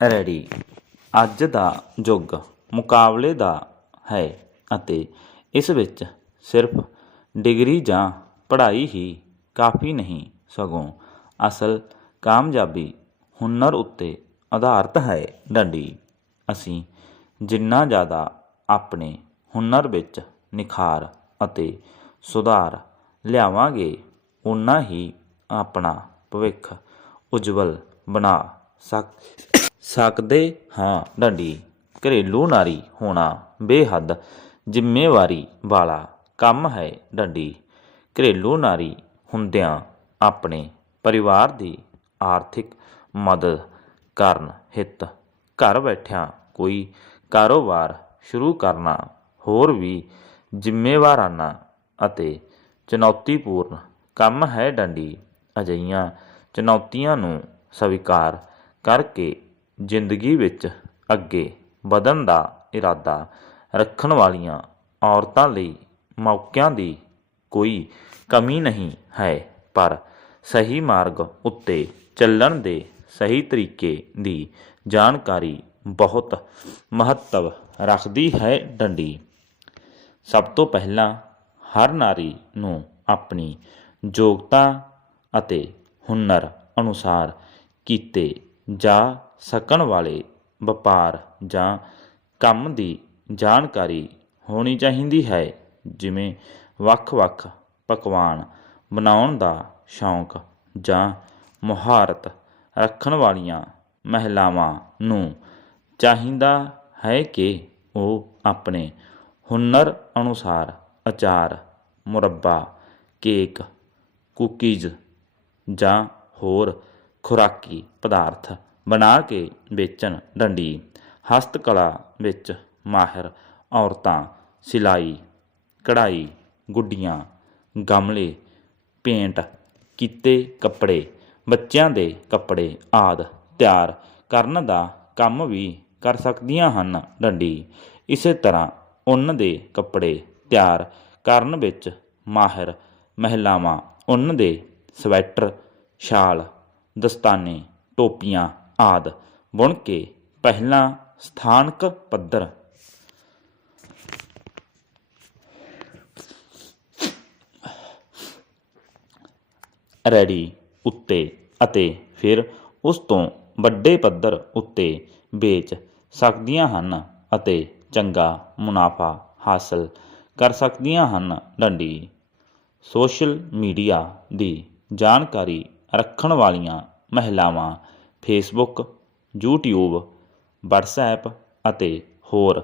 Ready. ਅੱਜ ਦਾ ਯੁੱਗ ਮੁਕਾਬਲੇ ਦਾ ਹੈ ਅਤੇ ਇਸ ਵਿੱਚ ਸਿਰਫ ਡਿਗਰੀ ਜਾਂ ਪੜ੍ਹਾਈ ਹੀ ਕਾਫੀ ਨਹੀਂ, ਸਗੋਂ ਅਸਲ ਕਾਮਯਾਬੀ ਹੁਨਰ ਉੱਤੇ ਆਧਾਰਿਤ ਹੈ ਡੰਡੀ। ਅਸੀਂ ਜਿੰਨਾ ਜ਼ਿਆਦਾ ਆਪਣੇ ਹੁਨਰ ਵਿੱਚ ਨਿਖਾਰ ਅਤੇ ਸੁਧਾਰ ਲਿਆਵਾਂਗੇ ਉਨਾ ਹੀ ਆਪਣਾ ਭਵਿੱਖ ਉਜਵਲ ਬਣਾ ਸਕ ਸਕਦੇ ਹਾਂ। ਡੰਡੀ, ਘਰੇਲੂ ਨਾਰੀ ਹੋਣਾ ਬੇਹੱਦ ਜ਼ਿੰਮੇਵਾਰੀ ਵਾਲਾ ਕੰਮ ਹੈ ਡੰਡੀ। ਘਰੇਲੂ ਨਾਰੀ ਹੁੰਦਿਆਂ ਆਪਣੇ ਪਰਿਵਾਰ ਦੀ ਆਰਥਿਕ ਮਦਦ ਕਰਨ ਹਿੱਤ ਘਰ ਬੈਠਿਆਂ ਕੋਈ ਕਾਰੋਬਾਰ ਸ਼ੁਰੂ ਕਰਨਾ ਹੋਰ ਵੀ ਜ਼ਿੰਮੇਵਾਰਾਨਾ ਅਤੇ ਚੁਣੌਤੀਪੂਰਨ ਕੰਮ ਹੈ ਡੰਡੀ। ਅਜਿਹੀਆਂ ਚੁਣੌਤੀਆਂ ਨੂੰ ਸਵੀਕਾਰ ਕਰਕੇ ਜ਼ਿੰਦਗੀ ਵਿੱਚ ਅੱਗੇ ਵਧਣ ਦਾ ਇਰਾਦਾ ਰੱਖਣ ਵਾਲੀਆਂ ਔਰਤਾਂ ਲਈ ਮੌਕਿਆਂ ਦੀ ਕੋਈ ਕਮੀ ਨਹੀਂ ਹੈ, ਪਰ ਸਹੀ ਮਾਰਗ ਉੱਤੇ ਚੱਲਣ ਦੇ ਸਹੀ ਤਰੀਕੇ ਦੀ ਜਾਣਕਾਰੀ ਬਹੁਤ ਮਹੱਤਵ ਰੱਖਦੀ ਹੈ ਡੰਡੀ। ਸਭ ਤੋਂ ਪਹਿਲਾਂ ਹਰ ਨਾਰੀ ਨੂੰ ਆਪਣੀ ਯੋਗਤਾ ਅਤੇ ਹੁਨਰ ਅਨੁਸਾਰ ਕੀਤੇ ਜਾ ਸਕਣ ਵਾਲੇ ਵਪਾਰ ਜਾਂ ਕੰਮ ਦੀ ਜਾਣਕਾਰੀ ਹੋਣੀ ਚਾਹੀਦੀ ਹੈ, ਜਿਵੇਂ ਵੱਖ-ਵੱਖ ਪਕਵਾਨ ਬਣਾਉਣ ਦਾ ਸ਼ੌਂਕ ਜਾਂ ਮੁਹਾਰਤ ਰੱਖਣ ਵਾਲੀਆਂ ਮਹਿਲਾਵਾਂ ਨੂੰ ਚਾਹੀਦਾ ਹੈ ਕਿ ਉਹ ਆਪਣੇ ਹੁਨਰ ਅਨੁਸਾਰ ਅਚਾਰ, ਮੁਰੱਬਾ, ਕੇਕ, ਕੁਕੀਜ਼ ਜਾਂ ਹੋਰ ਖੁਰਾਕੀ ਪਦਾਰਥ ਬਣਾ ਕੇ ਵੇਚਣ, ਡੰਡੀ, ਹਸਤਕਲਾ ਵਿੱਚ ਮਾਹਿਰ ਔਰਤਾਂ, ਸਿਲਾਈ, ਕਢਾਈ, ਗੁੱਡੀਆਂ, ਗਮਲੇ, ਪੇਂਟ, ਕੀਤੇ, ਕੱਪੜੇ, ਬੱਚਿਆਂ ਦੇ ਕੱਪੜੇ ਆਦ ਤਿਆਰ ਕਰਨ ਦਾ ਕੰਮ ਵੀ ਕਰ ਸਕਦੀਆਂ ਹਨ, ਡੰਡੀ। ਇਸੇ ਤਰ੍ਹਾਂ ਉੱਨ ਦੇ ਕੱਪੜੇ ਤਿਆਰ ਕਰਨ ਵਿੱਚ ਮਾਹਿਰ ਮਹਿਲਾਵਾਂ, ਉੱਨ ਦੇ ਸਵੈਟਰ, ਸ਼ਾਲ, ਦਸਤਾਨੇ, ਟੋਪੀਆਂ ਆਦ। ਬੁਣ ਕੇ ਪਹਿਲਾਂ ਸਥਾਨਕ ਪੱਧਰ। ਰੈਡੀ, ਉੱਤੇ ਅਤੇ ਫਿਰ ਉਸ ਤੋਂ ਵੱਡੇ ਪੱਧਰ ਉੱਤੇ ਵੇਚ ਸਕਦੀਆਂ ਹਨ ਅਤੇ ਚੰਗਾ ਮੁਨਾਫਾ ਹਾਸਲ ਕਰ ਸਕਦੀਆਂ ਹਨ। ਡੰਡੀ। ਸੋਸ਼ਲ ਮੀਡੀਆ ਦੀ ਜਾਣਕਾਰੀ ਰੱਖਣ ਵਾਲੀਆਂ ਮਹਿਲਾਵਾਂ ਫੇਸਬੁੱਕ ਯੂਟਿਊਬ ਵਟਸਐਪ ਅਤੇ ਹੋਰ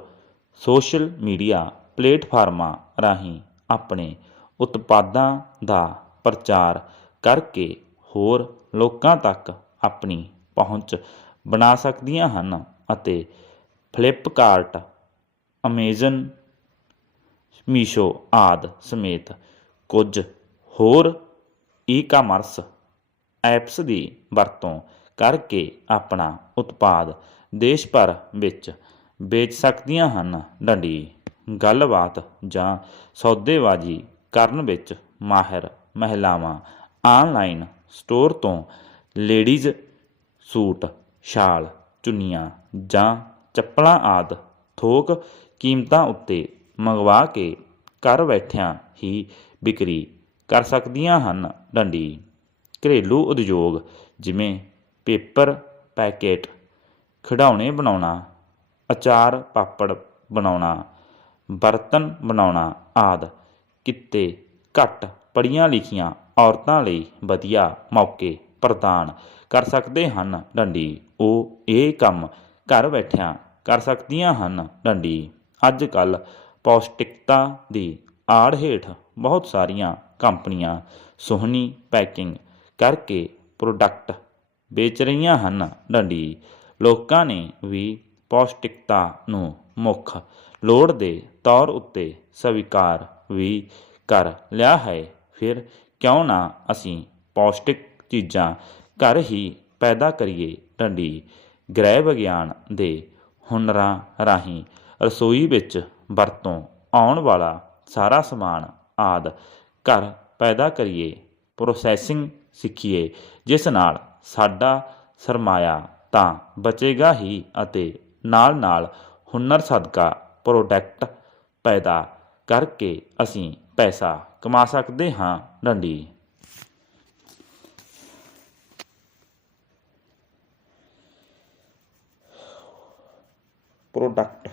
ਸੋਸ਼ਲ ਮੀਡੀਆ ਪਲੇਟਫਾਰਮਾਂ ਰਾਹੀਂ ਆਪਣੇ ਉਤਪਾਦਾਂ ਦਾ ਪ੍ਰਚਾਰ ਕਰਕੇ ਹੋਰ ਲੋਕਾਂ ਤੱਕ ਆਪਣੀ ਪਹੁੰਚ ਬਣਾ ਸਕਦੀਆਂ ਹਨ ਅਤੇ ਫਲਿੱਪਕਾਰਟ ਅਮੇਜ਼ਨ ਮੀਸ਼ੋ ਆਦ ਸਮੇਤ ਕੁਝ ਹੋਰ ਈ-ਕਾਮਰਸ ਐਪਸ ਦੀ ਵਰਤੋਂ ਕਰਕੇ ਆਪਣਾ ਉਤਪਾਦ ਦੇਸ਼ ਭਰ ਵਿੱਚ ਵੇਚ ਸਕਦੀਆਂ ਹਨ। ਡੰਡੀ, ਗੱਲਬਾਤ ਜਾਂ ਸੌਦੇਬਾਜ਼ੀ ਕਰਨ ਵਿੱਚ ਮਾਹਿਰ ਮਹਿਲਾਵਾਂ ਆਨਲਾਈਨ ਸਟੋਰ ਤੋਂ ਲੇਡੀਜ਼ ਸੂਟ, ਸ਼ਾਲ, ਚੁੰਨੀਆਂ ਜਾਂ ਚੱਪਲਾਂ ਆਦ ਥੋਕ ਕੀਮਤਾਂ ਉੱਤੇ ਮੰਗਵਾ ਕੇ ਘਰ ਬੈਠਿਆਂ ਹੀ ਵਿਕਰੀ ਕਰ ਸਕਦੀਆਂ ਹਨ। ਡੰਡੀ, ਘਰੇਲੂ ਉਦਯੋਗ ਜਿਵੇਂ ਪੇਪਰ, ਪੈਕੇਟ, ਖਿਡੌਣੇ ਬਣਾਉਣਾ, ਅਚਾਰ, ਪਾਪੜ ਬਣਾਉਣਾ, ਬਰਤਨ ਬਣਾਉਣਾ ਆਦਿ। ਕਿੱਤੇ ਘੱਟ ਪੜ੍ਹੀਆਂ ਲਿਖੀਆਂ ਔਰਤਾਂ ਲਈ ਵਧੀਆ ਮੌਕੇ ਪ੍ਰਦਾਨ ਕਰ ਸਕਦੇ ਹਨ ਡੰਡੀ। ਉਹ ਇਹ ਕੰਮ ਘਰ ਬੈਠਿਆਂ ਕਰ ਸਕਦੀਆਂ ਹਨ ਡੰਡੀ। ਅੱਜ ਕੱਲ ਪੌਸ਼ਟਿਕਤਾ ਦੀ ਆੜ ਹੇਠ ਬਹੁਤ ਸਾਰੀਆਂ ਕੰਪਨੀਆਂ ਸੋਹਣੀ ਪੈਕਿੰਗ ਕਰਕੇ ਪ੍ਰੋਡਕਟ ਵੇਚ ਰਹੀਆਂ ਹਨ। ਡੰਡੀ, ਲੋਕਾਂ ਨੇ ਵੀ ਪੌਸ਼ਟਿਕਤਾ ਨੂੰ ਮੁੱਖ ਲੋੜ ਦੇ ਤੌਰ ਉੱਤੇ ਸਵੀਕਾਰ ਵੀ ਕਰ ਲਿਆ ਹੈ। ਫਿਰ ਕਿਉਂ ਨਾ ਅਸੀਂ ਪੌਸ਼ਟਿਕ ਚੀਜ਼ਾਂ ਘਰ ਹੀ ਪੈਦਾ ਕਰੀਏ? ਡੰਡੀ, ਗ੍ਰਹਿ ਵਿਗਿਆਨ ਦੇ ਹੁਨਰਾਂ ਰਾਹੀਂ ਰਸੋਈ ਵਿੱਚ ਵਰਤੋਂ ਆਉਣ ਵਾਲਾ ਸਾਰਾ ਸਮਾਨ ਆਦ ਘਰ ਪੈਦਾ ਕਰੀਏ। ਪ੍ਰੋਸੈਸਿੰਗ ਸਿੱਖੀਏ, ਜਿਸ ਨਾਲ ਸਾਡਾ ਸਰਮਾਇਆ ਤਾਂ ਬਚੇਗਾ ਹੀ ਅਤੇ ਨਾਲ ਨਾਲ ਹੁਨਰ ਸਦਕਾ ਪ੍ਰੋਡਕਟ ਪੈਦਾ ਕਰਕੇ ਅਸੀਂ ਪੈਸਾ ਕਮਾ ਸਕਦੇ ਹਾਂ ਡੰਡੀ ਪ੍ਰੋਡਕਟ